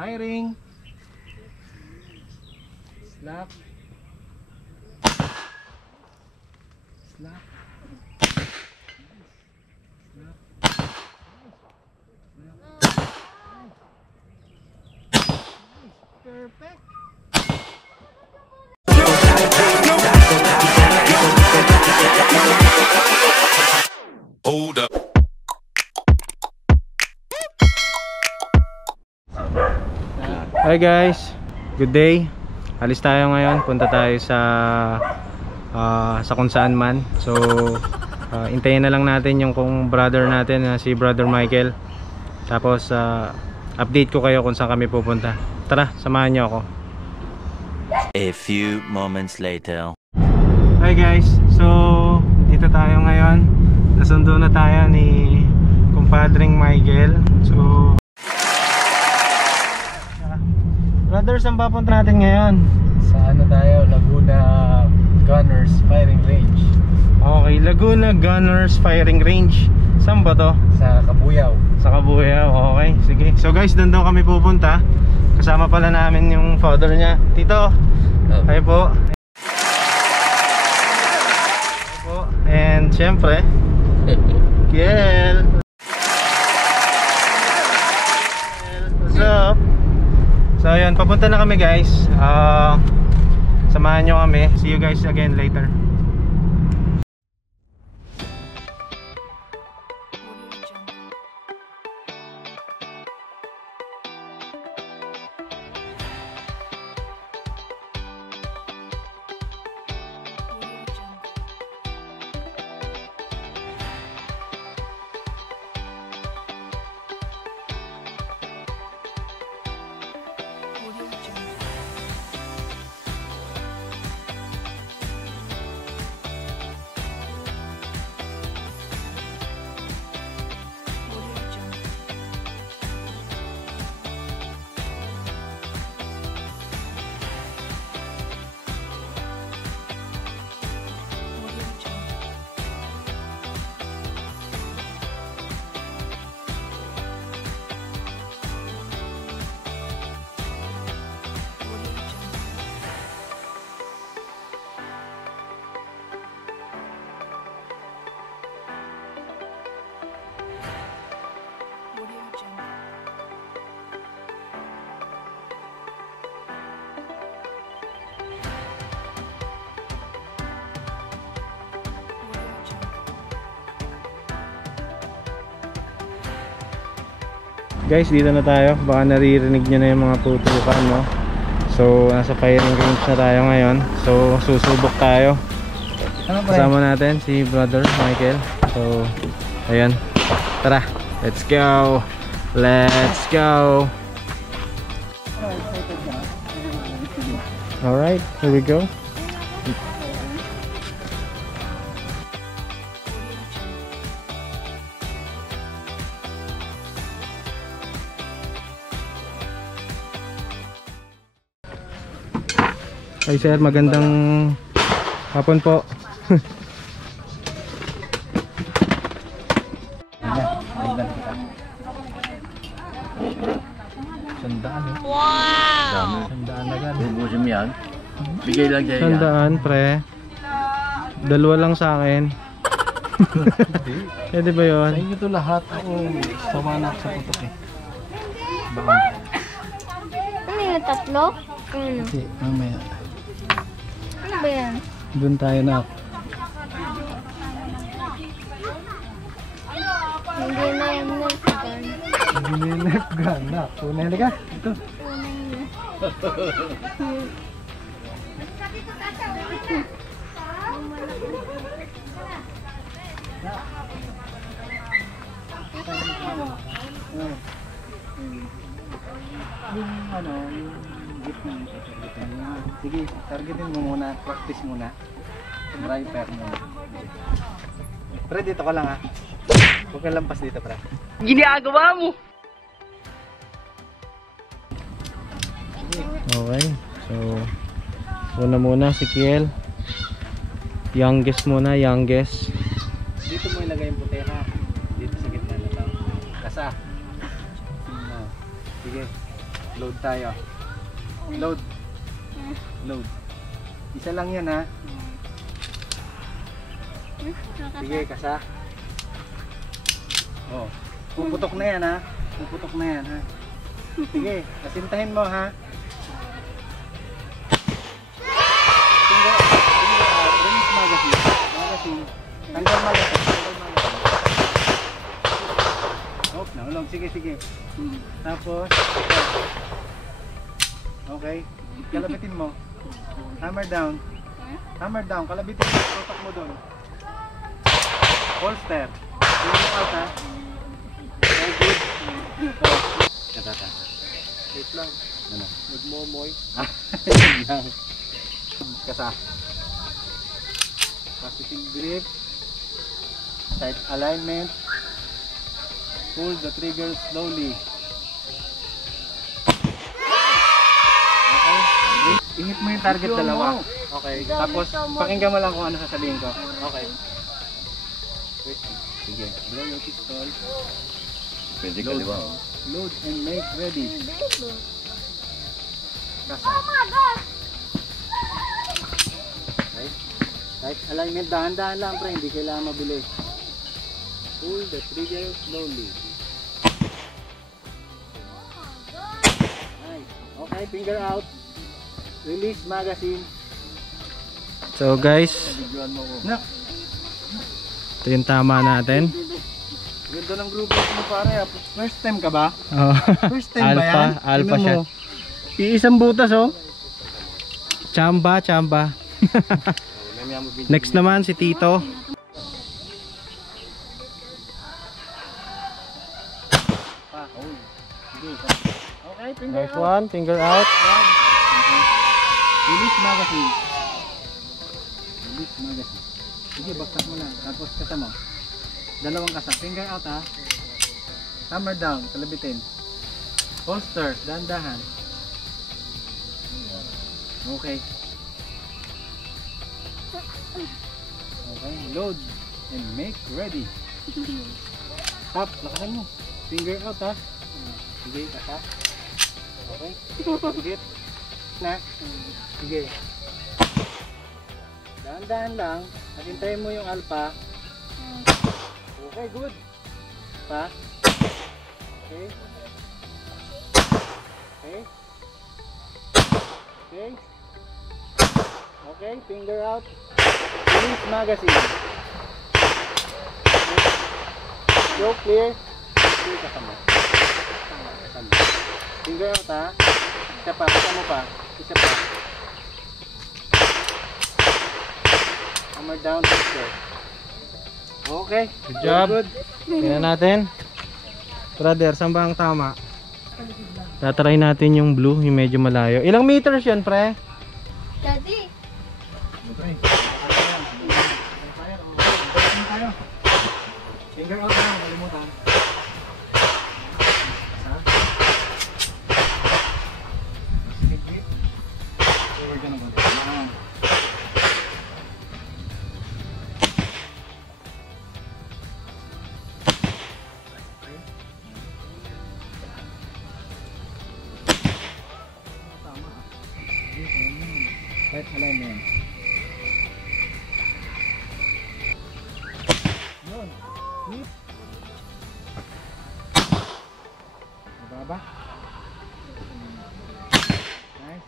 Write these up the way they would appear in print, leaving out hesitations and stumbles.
Firing. Slap. Slap. Perfect. Hold up. Hi guys, good day. Alis tayo ngayon, punta tayo sa kung saan man. So hintayin na lang natin yung kung brother natin na si Brother Michael. Tapos update ko kayo kung saan kami pupunta. Tara, samahan niyo ako. A few moments later. Hi guys, so dito tayo ngayon. Nasundo na tayo ni kumpadring Michael. So brother, saan papunta natin ngayon? Sa ano tayo? Laguna Gunners Firing Range. Okay, Laguna Gunners Firing Range. Saan ba to? Sa Kabuyaw. Sa Kabuyaw, okay, sige. So guys, doon daw kami pupunta. Kasama pala namin yung father niya. Tito, hi po. Hi po. And syempre Kiel. What's up? So ayun, papunta na kami guys. Samahan nyo kami. See you guys again later. Guys, dito na tayo. Baka naririnig nyo na yung mga putukan, no? So, nasa firing range na tayo ngayon. So, susubok tayo. Kasama natin si Brother Michael. So, ayan. Tara, let's go. Let's go. Alright, here we go. Hi sir, magandang hapon po. Sandaan eh. Wow! Sandaan na gan. Ubusin mo yan. Bigay lang dyan yan. Sandaan, pre. Dalawa lang sa akin. Pwede ba yun? Sa inyo to lahat. Ako sama na ako sa putok eh. Baka. Ano yung tatlo? Ano? Hindi, mamaya. Ano ba yan? Doon tayo na. Hindi na yung nagsigan. Hindi na yung nerf gun na. Tunay na ka. Ito. Yung ano, yung gitna mo sa targetin. Sige, targetin mo muna, practice muna. Driver muna. Pre, dito ka lang ha. Huwag kang lampas dito, pre. Ginagawa mo! Okay, so una muna si Kiel. Youngest muna, youngest. Dito mo ilagay yung putera. Dito sa gitna na lang. Kasa. Sige. Load tayo. Load. Load. Isa lang yan ha. Sige, kasa. Oh. Puputok na yan ha. Puputok na yan ha. Sige, asintahin mo ha. Tinggal release magazine. Magazine. Tanggal magazine. Tanggal magazine. Oh, nahulog. Sige, sige. Tapos, okay. Kalabitin mo. Hammer down. Hammer down. Kalabitin mo. Tutok mo doon. Holster. Tingnan mo out ha. Okay, good. Oh. Katata. Wait lang. Ano? Nagmomoy. Yun lang. Kasa. Positive grip. Tight alignment. Pull the trigger slowly. Okay. Ihit mo yung target dalawa. Okay. Tapos pakinggan mo lang kung ano sasabihin ko. Okay. Wait. Sige. Blow your pistol. Pwede Load. Load and make ready. Kasa. Okay. Tight alignment. Dahan-dahan lang pre. Hindi kailangan mabilis. Pull the trigger slowly. Nice. Okay, finger out. Release magazine. So guys, Na. ito yung tama natin. Ganda ng grupo mo pare. First time ka ba? Oh. First time ba yan? Alpha Tingnan siya. mo. Iisang butas oh. Chamba, chamba. Next naman si Tito. Pa, hold. Sige. Okay, finger Nice out. one, finger out. Okay. Release magazine. Release magazine. Sige, baksak mo lang. Tapos kasa mo. Dalawang kasa. Finger out ha. Hammer down. Kalabitin. Holster. Dahan-dahan. Okay. Okay. Load. And make ready. Stop. Lakasan mo. Finger out ha. Sige, kasa. Okay. Higit. Na. Sige. Dahan-dahan lang. Hintayin mo yung alpha. Okay, good. Pa. Okay. Okay. Okay. Okay, finger out. Release magazine. Okay. Go clear. Clear kasama. Kasama. Finger out ha. Isa pa, kasama pa. Isa pa. Hammer down, sister. Okay. Good job. Good. Tingnan natin. Brother, saan ba ang tama? Tatry natin yung blue, yung medyo malayo. Ilang meters yun, pre? Daddy. Finger out na, malimutan. We're gonna go down. Right alignment. Yun. Hip. Baba. Nice.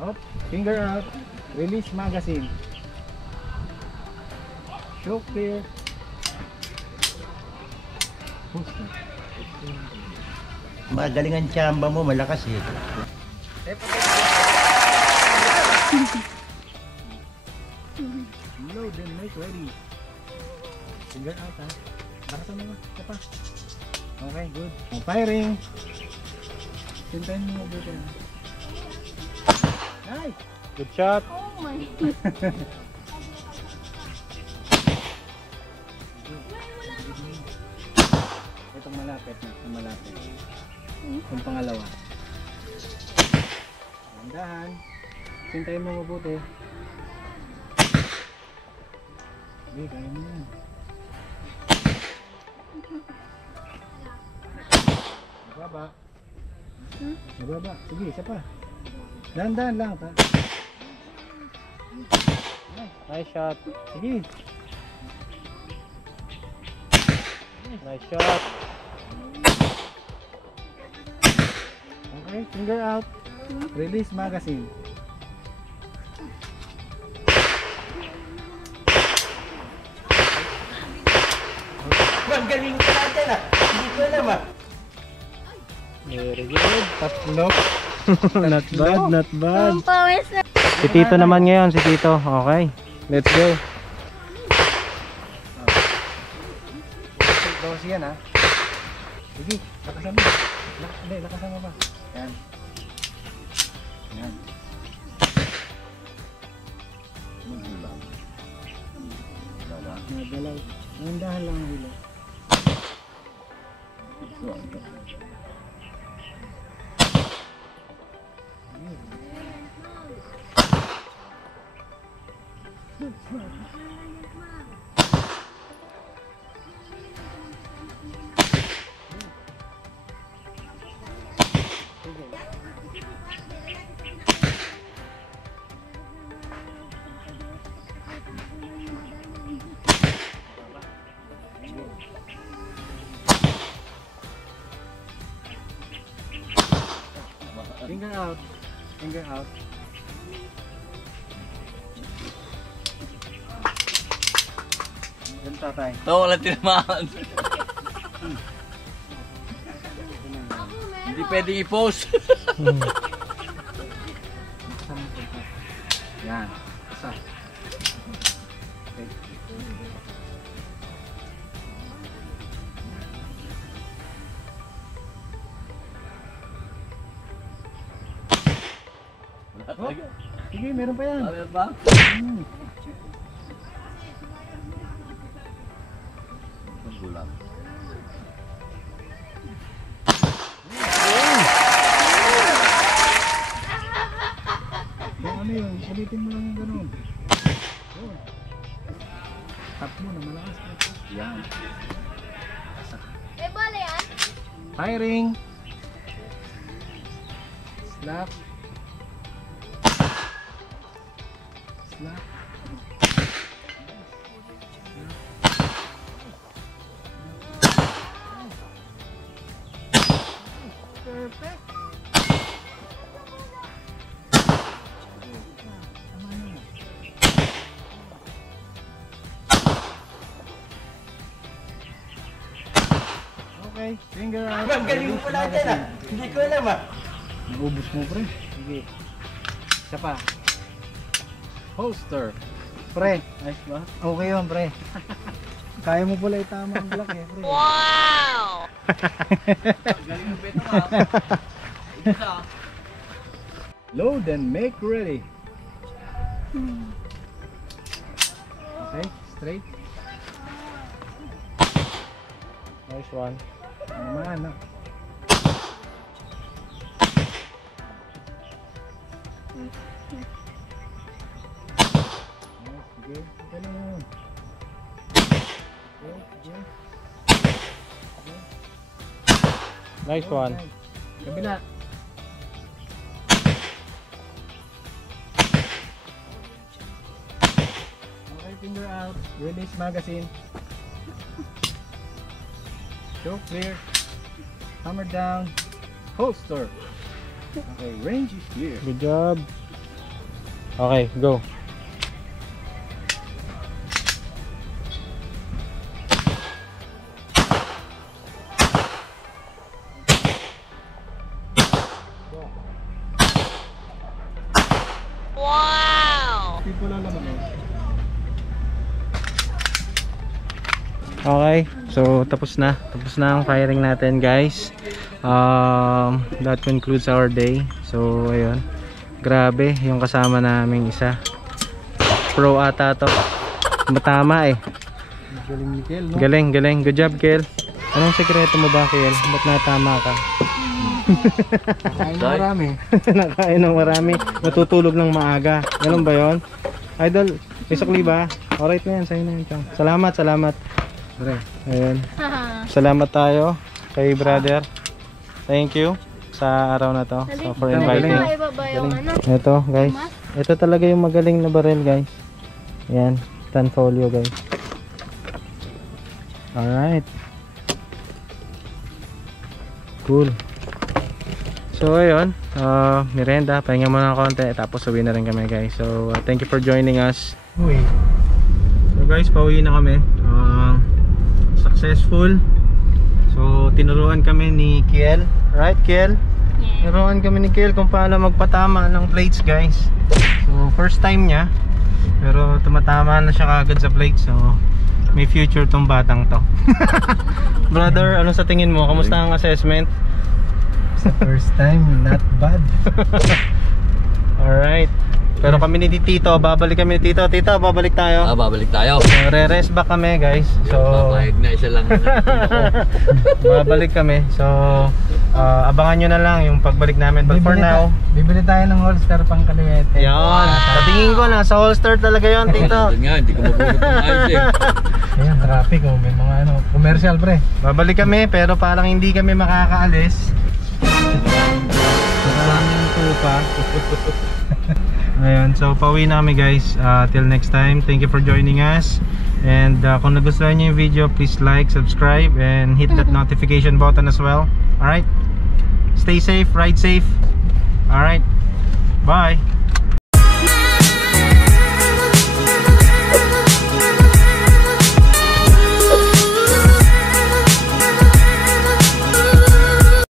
Up, finger out, release magazine. Show clear. Magaling ang tsamba mo, malakas eh. Load and make ready. Finger out ha. Bakasan mo na pa. Okay, good. Firing. Sintayin mo dito. Nice. Good shot. Oh my. Itong malapit na, itong malapit. Yung pangalawa. Dahan. Sintayin mo mabuti. Sige, kaya mo yan. Nababa. Nababa. Sige, isa pa. Dahan-dahan lang. Nice shot. Sige. Nice shot. Okay, finger out. Release magazine. Ang galing ko natin ah. Hindi ko alam ah. Very good. Tatlo. Not bad, not bad. Ang pawis na. Si Tito naman ngayon, si Tito. Okay. Let's go. Bawas yan ha. Sige, lakasan mo. Hindi, lakasan mo ba? Yan. Yan. Nagalaw. Nandahan lang ang hilo. Finger out. Finger out. Ganun tatay. Oo, wala tinamaan. Hindi pwedeng i-post. Yan. Isa. Okay. Oh, sige, meron pa yan. Ano ba? Gulang. Yung ano yun, ulitin mo lang yung ganun. Oh. Tap mo na malakas. Yan. Eh, bola yan? Firing. Slap. Slap. Perfect. Okay, finger out. Ang galing ko natin ah. Hindi ko alam ah. Naubos mo pre. Sige. Isa pa. Holster. Pre. Nice ba? Okay yun pre. Kaya mo pala itama ang block eh pre. Galing yung beto ha. Isa. Load and make ready. Okay, straight. Nice one. Ano naman ah. Sige, ganun. Sige. Nice one. Kabila. Okay, finger out. Release magazine. Show clear. Hammer down. Holster. Okay, range is clear. Good job. Okay, go. Hindi ko lalaman eh. Okay, so tapos na ang firing natin guys. That concludes our day. So ayun, grabe yung kasama naming isa, pro ata to, matama eh. Galing ni Kel, no? Galing, good job Kel. Anong sekreto mo ba Kel? Ba't natama ka? Kain Dahil- marami. Nakain ng marami, natutulog ng maaga. Ganun ba yon? Idol, may sukli ba? Alright na yan, sa'yo na yan. Chang. Salamat, salamat. Pre. Ayun. Salamat tayo kay brother. Thank you sa araw na to. So for inviting. Ibaba yung ano. Ito guys. Ito talaga yung magaling na barrel guys. Yan. Tanfolio guys. Alright. Cool. So ayun. Merenda. Pahinga muna ng konti. Tapos uwi na rin kami guys. So thank you for joining us. Uy. So guys, pauwi na kami. Successful. So tinuruan kami ni Kiel. Right Kiel? Tinuruan kami ni Kiel kung paano magpatama ng plates guys. So first time niya. Pero tumatama na siya kagad sa plates. So may future tong batang to. Brother, ano sa tingin mo? Kamusta ang assessment? Sa first time, not bad. Alright. Pero kami ni Tito, babalik kami ni Tito. Tito, babalik tayo. Babalik tayo. So, re-rest back kami guys. So Papayag na isa lang. babalik kami. So abangan nyo na lang yung pagbalik namin. But for now, Bibili tayo ng holster pang kaliwete. yan. Sa tingin ko na, sa holster talaga yon Tito. Doon nga, hindi ko mabulot ng ayos eh. Ayan, traffic oh. May mga ano, commercial pre. Babalik kami pero parang hindi kami makakaalis. Maraming tupa. Ayun, so pauwi na kami guys. Till next time, thank you for joining us. And kung nagustuhan nyo yung video, please like, subscribe, and hit that notification button as well. Alright? Stay safe, ride safe. Alright, bye.